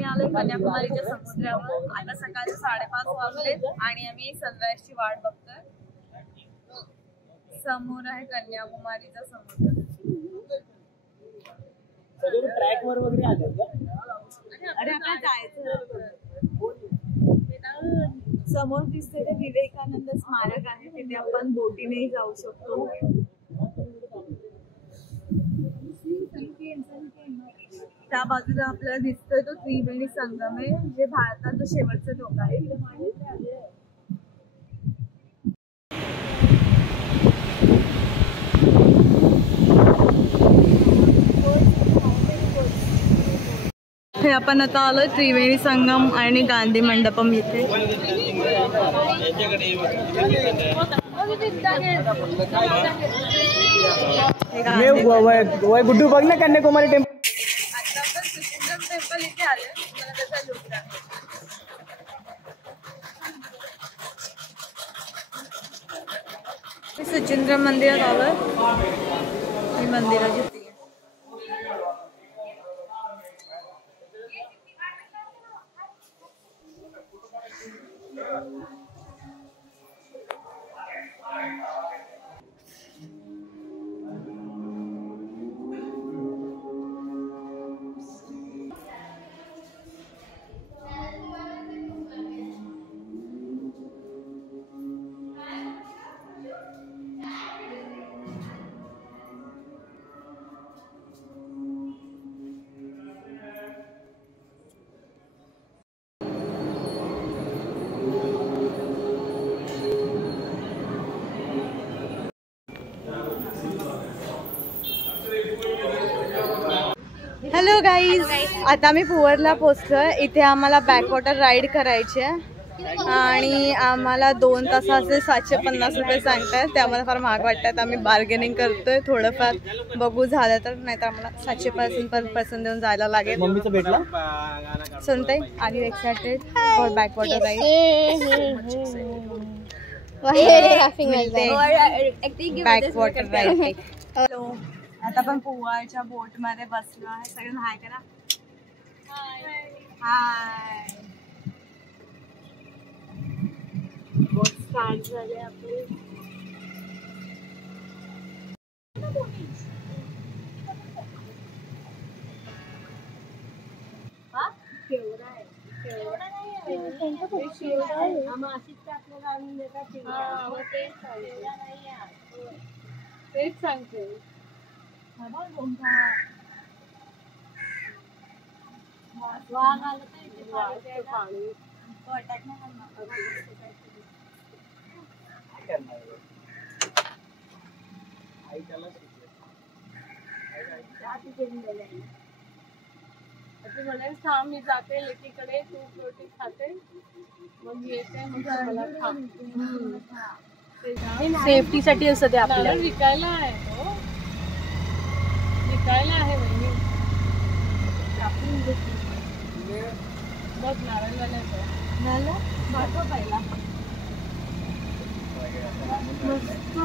आम्ही आलोय कन्याकुमारीच्या समुद्रावर। आता सकाळचे 5:30 वाजले आणि आम्ही सनराईजची वाट बघतोय। समोर आहे कन्याकुमारीचा समुद्र। ट्रॅक वर वगैरे आले का? अरे आपल्याला जायचं। समोर दिसते ते विवेकानंद स्मारक आहे, तिथे आपण बोटीने जाऊ शकतो। त्या बाजूला आपल्याला दिसतोय तो त्रिवेणी संगम आहे, जे भारताचं शेवटचं टोक आहे। हे आपण आता आलोय त्रिवेणी संगम आणि गांधी मंडपम इथे। गुड्डू बघ ना कन्याकुमारी टेम्पल। टेम्पल इथे आले, मला त्याचा लुक दाखव। सचिंद्र मंदिरात आलोय, ही मंदिराची फी आहे। हॅलो गाईज, आता मी पुवरला पोहोचलोय। इथे आम्हाला बॅकवॉटर राईड करायची आहे आणि आम्हाला 2 तासाचे 750 रुपये सांगतात। ते आम्हाला फार महाग वाटतात। आम्ही बार्गेनिंग करतोय थोडंफार, बघू झालं तर, नाहीतर आम्हाला 700 पर पर्सन देऊन जायला लागेल। मम्मीचं भेटला सुनते are you excited for backwater ride? Backwater ride. Hello, आता आपण पुवाच्या बोट मध्ये बसलो आहे। सगळ्यांना हाय करा। हाय। बोट स्टार्ट झाले आपले। केवढा आहे? केवढा नाही आहे, आम्ही अशीच आपल्याला आणून देतात। तेच सांगते। वाघ आलं तर इथे पाणी अटॅक नाही करणार। थांब, मी जाते लेकीकडे, तू रोटी खाते, मग येते, मग मला खा। सेफ्टी साठी असतं ते आपल्याला। विकायला आहे, विकायला आहे म्हणजे बघ नारळवाल्याचं झालं दाखव पहिला। मस्त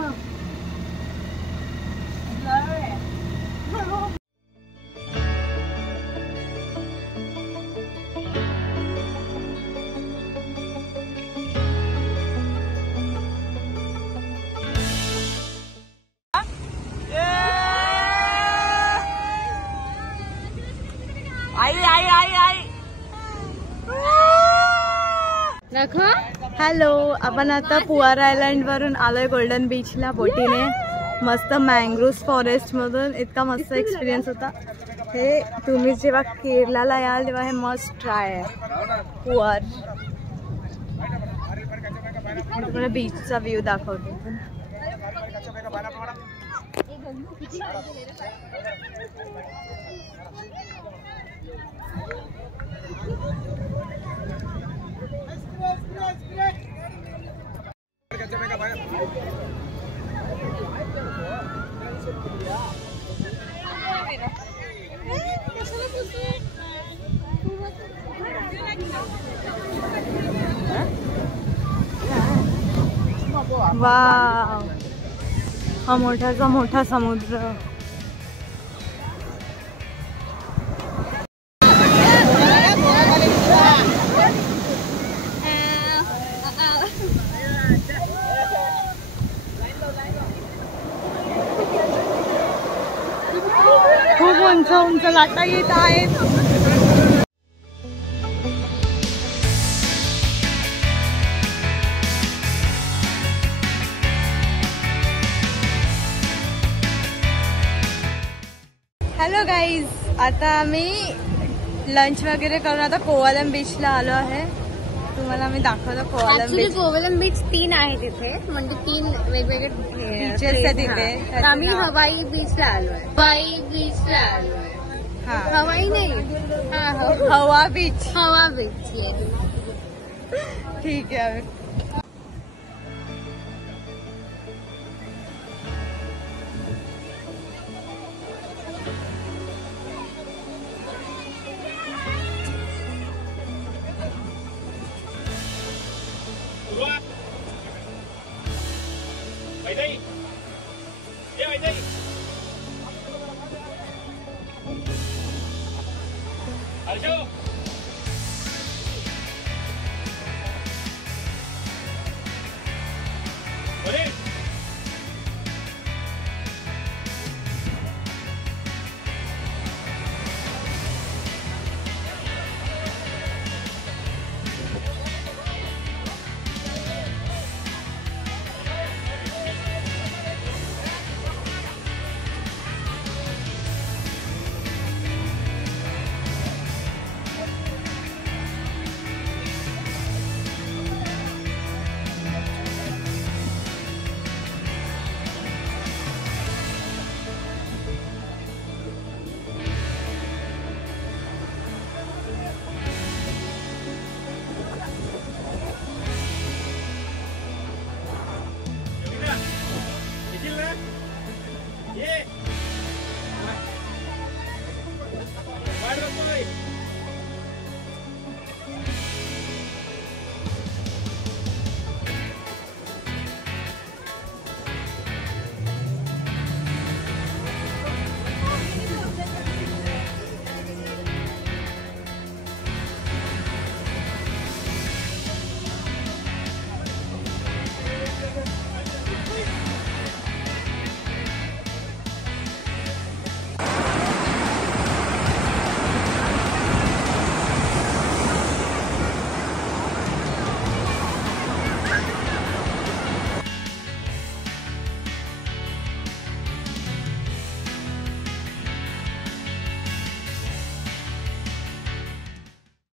हॅलो, आपण आता पुआर आयलंड वरून आलोय गोल्डन बीचला बोटीने। मस्त मँग्रोव्ह फॉरेस्ट मधून इतका मस्त एक्सपिरियन्स होता। हे तुम्ही जेव्हा केरळला याल तेव्हा हे मस्ट ट्राय आहे पुआर। तुम्हाला बीचचा व्ह्यू दाखवते। वाव, हा मोठाचा मोठा समुद्र। लाटा येत आहेत. हॅलो गाईज, आता आम्ही लंच वगैरे करून आता कोवलम बीचला आलो आहे. तुम्हाला मी दाखवलं कोवलम बीच. कोवलम बीच 3 आहे तिथे, म्हणजे 3 वेगवेगळे बीचेस आहेत तिथे. तर आम्ही हवाई बीचला आलोय. हवाई बीचला आलोय. हा, हवाई नाही, हवा बीच. हवा बीच. ठीक आहे. Ready?